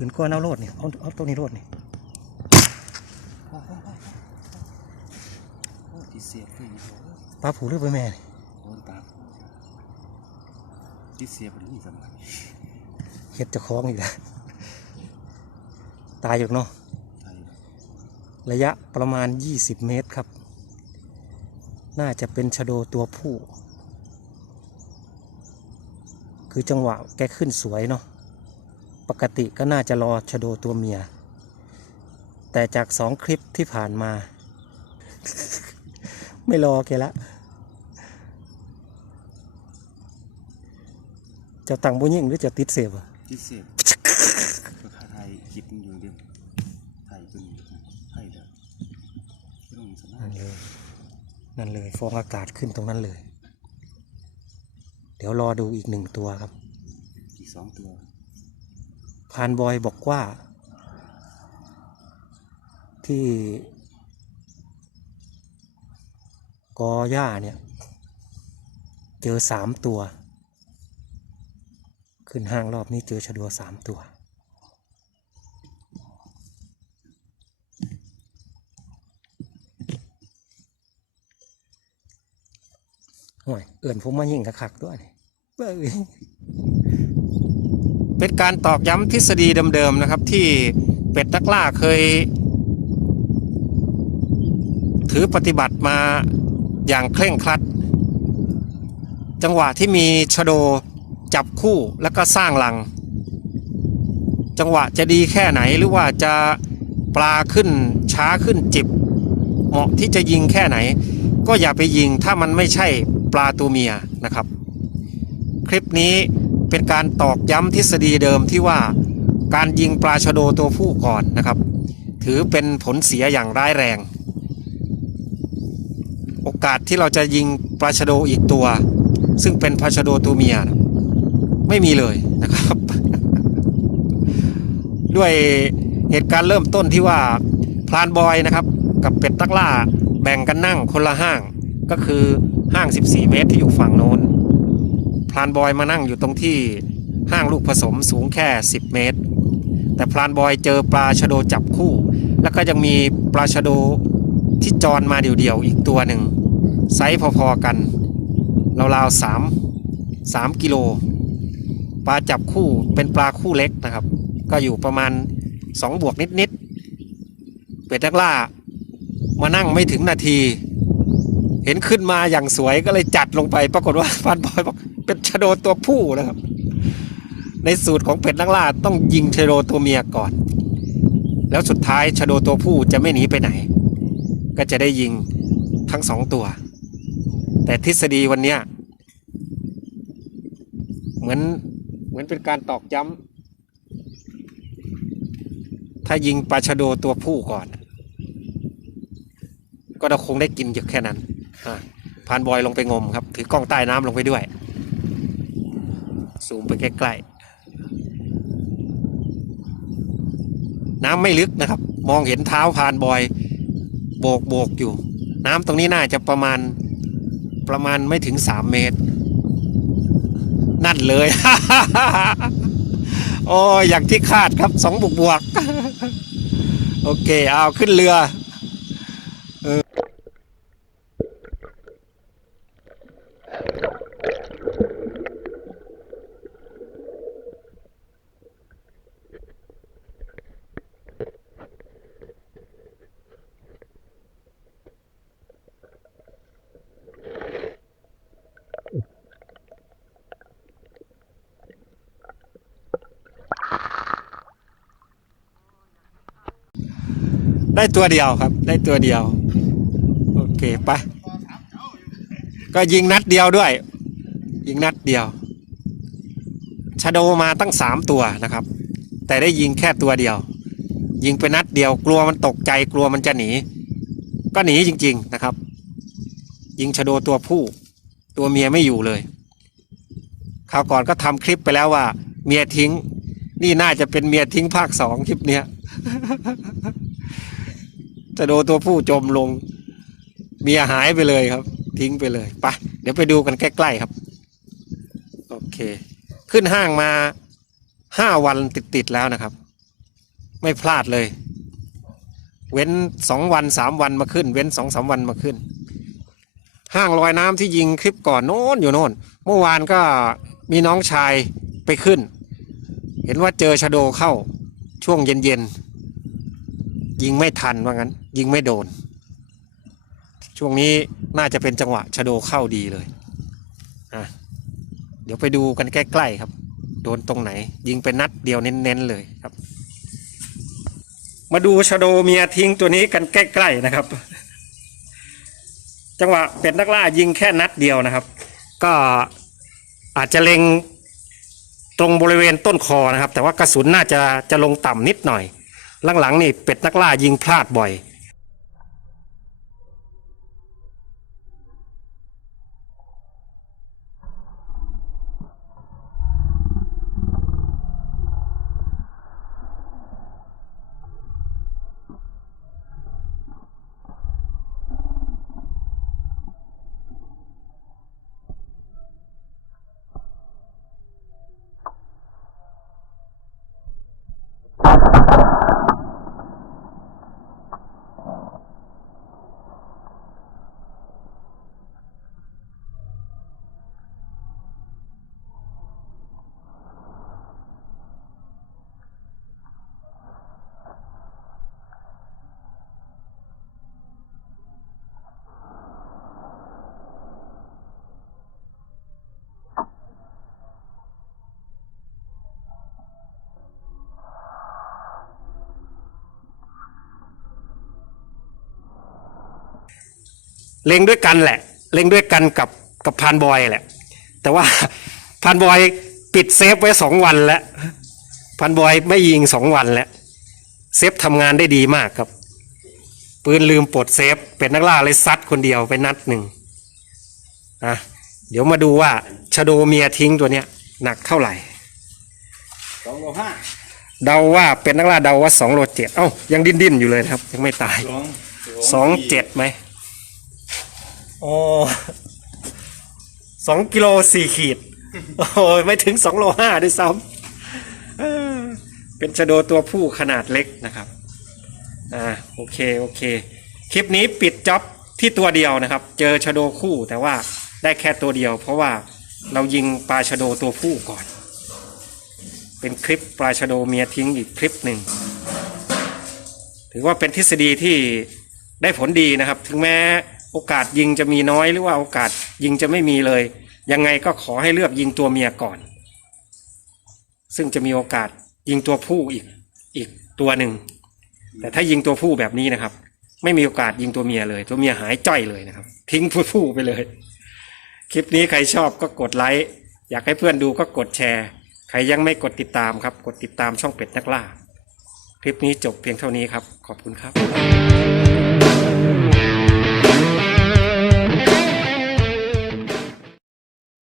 ขืนก้อนเอาโลดเนี่ยเอาเอาตัวนี้โลดเนี่พ่อพ่อพ่อพ่อโอ้ที่เสียบเลยนี่ปลาผูหรือปลาแม่โดนตาที่เสียบเป็นนี่สำคัญ เห็ดเจะคล้าของอีกแล้วตายอยู่เนาะใช่ระยะประมาณ 20 เมตรครับ น่าจะเป็นชะโดตัวผู้ คือจังหวะแกขึ้นสวยเนาะปกติก็น่าจะรอชะโดตัวเมีย แต่จากสองคลิปที่ผ่านมา ไม่รอแกละเจะตังบุยิ่งหรือเจะติดเสพอะ ที่เสียบก็ค่าไทยคลิปมันอยู่เดียวไทยตัวนี้ไทยเด้อไม่ต้องสำนันั่กนเลยนั่นเลยฟองอากาศขึ้นตรงนั้นเลย เดี๋ยวรอดูอีกหนึ่งตัวครับ อีกสองตัวพานบอยบอกว่า ที่กอหญ้าเนี่ย เจอสามตัว ขึ้นห้างรอบนี้เจอชะดัวสามตัว ห่วยเอื่นผมมายิงคักด้วยเป็นการตอกย้ำทฤษฎีเดิมๆนะครับ ที่เป็ดนักล่าเคย ถือปฏิบัติมาอย่างเคร่งครัด จังหวะที่มีชะโด จับคู่แล้วก็สร้างรัง จังหวะจะดีแค่ไหนหรือว่าจะปลาขึ้นช้าขึ้นจิบ เหมาะที่จะยิงแค่ไหน ก็อย่าไปยิงถ้ามันไม่ใช่ปลาตัวเมียนะครับ คลิปนี้เป็นการตอกย้ำทฤษฎีเดิมที่ว่าการยิงปลาชะโดตัวผู้ก่อนนะครับ ถือเป็นผลเสียอย่างร้ายแรง โอกาสที่เราจะยิงปลาชะโดอีกตัว ซึ่งเป็นปลาชะโดตัวเมียนะ ไม่มีเลยนะครับ ด้วยเหตุการณ์เริ่มต้นที่ว่าพลานบอยนะครับ กับเป็ดตักล่าแบ่งกันนั่งคนละห้างก็คือห้าง 14 เมตรที่อยู่ฝั่งโน้นพลานบอยมานั่งอยู่ตรงที่ห้างลูกผสมสูงแค่ 10 เมตร แต่พลานบอยเจอปลาชะโดจับคู่ แล้วก็ยังมีปลาชะโดที่จรมาเดี่ยวๆอีกตัวหนึ่งไซส์พอๆกันราวๆสามสามกิโล ปลาจับคู่เป็นปลาคู่เล็กนะครับ ก็อยู่ประมาณ2บวกนิดๆเป็ดนักล่ามานั่งไม่ถึงนาที เห็นขึ้นมาอย่างสวยก็เลยจัดลงไป ปรากฏว่าฟันบอยบอกเป็นชะโดตัวผู้นะครับ ในสูตรของเป็ดนักล่าต้องยิงชะโดตัวเมียก่อน แล้วสุดท้ายชะโดตัวผู้จะไม่หนีไปไหน ก็จะได้ยิงทั้งสองตัว แต่ทฤษฎีวันเนี้ยเหมือน มือนเป็นการตอกย้ำถ้ายิงปลาชะโดตัวผู้ก่อน ก็เราคงได้กินอยู่แค่นั้นอะพานบอยลงไปงมครับ ถือกล้องใต้น้ำลงไปด้วยซูมไปใกล้ๆน้ำไม่ลึกนะครับ มองเห็นเท้าพานบอยโบกโบกอยู่ น้ำตรงนี้น่าจะประมาณประมาณไม่ถึงสามเมตร นั่นเลย โอ้อย่างที่คาดครับสองบวกบวก โอเค เอาขึ้นเรือ ได้ตัวเดียวครับ ได้ตัวเดียว โอเคไป ก็ยิงนัดเดียวด้วย ยิงนัดเดียวชาโดมาตั้งสามตัวนะครับ แต่ได้ยิงแค่ตัวเดียว ยิงไปนัดเดียวกลัวมันตกใจกลัวมันจะหนี ก็หนีจริง ๆนะครับ ยิงชาโดตัวผู้ ตัวเมียไม่อยู่เลยคราวก่อนก็ทำคลิปไปแล้วว่า เมียทิ้ง นี่น่าจะเป็นเมียทิ้งภาคสองคลิปเนี้ย จะโดตัวผู้จมลงเมียหายไปเลยครับ ทิ้งไปเลยไปเดี๋ยวไปดูกันใกล้ๆครับ โอเค ขึ้นห้างมาห้าวันติดๆแล้วนะครับ ไม่พลาดเลย เว้นสองวันสามวันมาขึ้น เว้นสองสามวันมาขึ้น ห้างลอยน้ำที่ยิงคลิปก่อนโน้นอยู่โน่นเมื่อวานก็มีน้องชายไปขึ้น เห็นว่าเจอชะโดเข้าช่วงเย็นๆ ยิงไม่ทันว่างั้น ยิงไม่โดน ช่วงนี้น่าจะเป็นจังหวะชะโดเข้าดีเลยอะเดี๋ยวไปดูกันใกล้ๆครับ โดนตรงไหน ยิงเป็นนัดเดียวเน้นๆเลยครับ มาดูชะโดเมียทิ้งตัวนี้กันใกล้ๆนะครับ จังหวะเป็ดนักล่ายิงแค่นัดเดียวนะครับ ก็อาจจะเล็งตรงบริเวณต้นคอนะครับ แต่ว่ากระสุนน่าจะจะลงต่ำนิดหน่อย หลังๆนี่เป็ดนักล่ายิงพลาดบ่อย เล็งด้วยกันแหละ เล็งด้วยกันกับกับพานบอยแหละ แต่ว่าพานบอยปิดเซฟไว้สองวันแล้วพานบอยไม่ยิงสองวันแล้วเซฟทำงานได้ดีมากครับ ปืนลืมปลดเซฟ เป็นนักล่าเลยซัดคนเดียวไปนัดหนึ่งอะเดี๋ยวมาดูว่าชะโดเมียทิ้งตัวเนี้ยหนักเท่าไหร่สองโลห้าเดาว่าเป็นนักล่าเดาว่าสองโลเจ็ดเอ้ายังดิ้นดิ้นๆอยู่เลยนะครับ ยังไม่ตายสองสองเจ็ดไหม อ๋อสองกิโลสี่ขีด โอ้ยไม่ถึงสองโลห้าด้วยซ้ำเออเป็นชะโดตัวผู้ขนาดเล็กนะครับ อ่าโอเคโอเค คลิปนี้ปิดจ็อบที่ตัวเดียวนะครับ เจอชะโดคู่แต่ว่าได้แค่ตัวเดียว เพราะว่าเรายิงปลาชะโดตัวผู้ก่อน เป็นคลิปปลาชะโดเมียทิ้งอีกคลิปหนึ่ง ถือว่าเป็นทฤษฎีที่ได้ผลดีนะครับ ถึงแม้ โอกาสยิงจะมีน้อยหรือว่าโอกาสยิงจะไม่มีเลย ยังไงก็ขอให้เลือกยิงตัวเมียก่อน ซึ่งจะมีโอกาสยิงตัวผู้อีกอีกตัวหนึ่ง แต่ถ้ายิงตัวผู้แบบนี้นะครับ ไม่มีโอกาสยิงตัวเมียเลย ตัวเมียหายจ้อยเลยนะครับ ทิ้งตัวผู้ไปเลย คลิปนี้ใครชอบก็กดไลค์อยากให้เพื่อนดูก็กดแชร์ใครยังไม่กดติดตามครับ กดติดตามช่องเป็ดนักล่า คลิปนี้จบเพียงเท่านี้ครับ ขอบคุณครับ